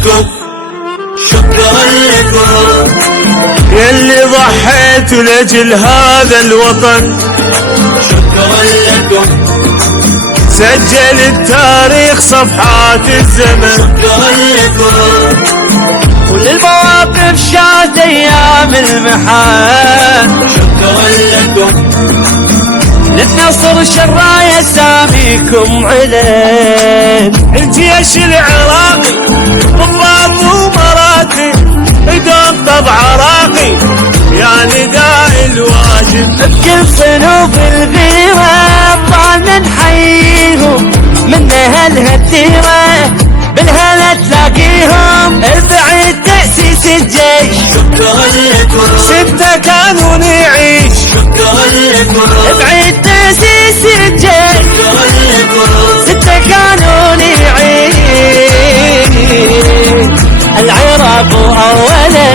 لكم شكرا لكم يلي ضحيتوا لأجل هذا الوطن، شكرا لكم سجل التاريخ صفحات الزمن. شكرا لكم وللمواقف شاد ايام المحن، شكرا لكم للنصر شرايا ساميكم علين. الجيش العراقي ضباط ومراتب بدون طبع راقي، يا نداء الواجب بكل صنوف الغيرة ضالنا نحييهم، من هالهالديرة بالهلا تلاقيهم. بعيد تأسيس الجيش شكرا لكم 6 كانون يعيش، شكرا لكم بعيد تأسيس الجيش شكرا لكم 6 كانون يعيش. العراق أولا،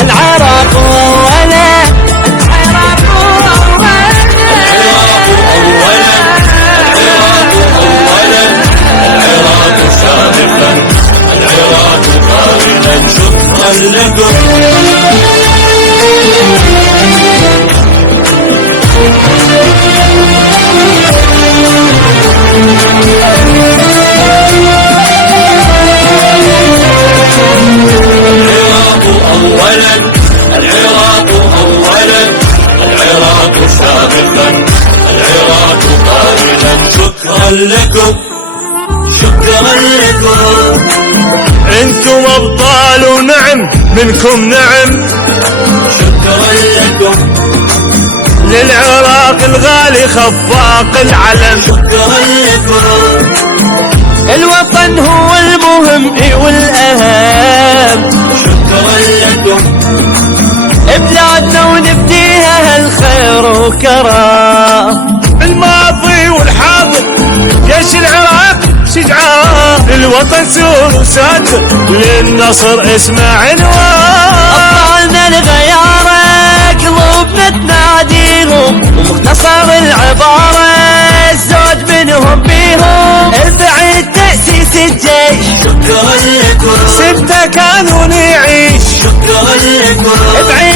العراق أولا، العراق أولا، العراق أولا، العراق أولا، العراق سابقا، العراق قائلا. شكرا لكم العراق أولا، العراق أولا، العراق سابقا، العراق قائلا. شكرا لكم شكرا لكم انتم ابطال ونعم منكم نعم. شكرا لكم للعراق الغالي خفاق العلم، شكرا لكم الوطن هو المهم والأهم. شكرا لكم بلادنا ونبديها هالخير وكرم. الماضي والحاضر جيش العراق شجعان، الوطن سور وساتر للنصر اسمه عنوان. أبطالنا الغيارة قلوبنا تناديهم، ومختصر العبارة الزود منهم بيهم. بعيد تأسيس الجيش شكرا لكم 6 كانون يعيش، شكرا لكم بعيد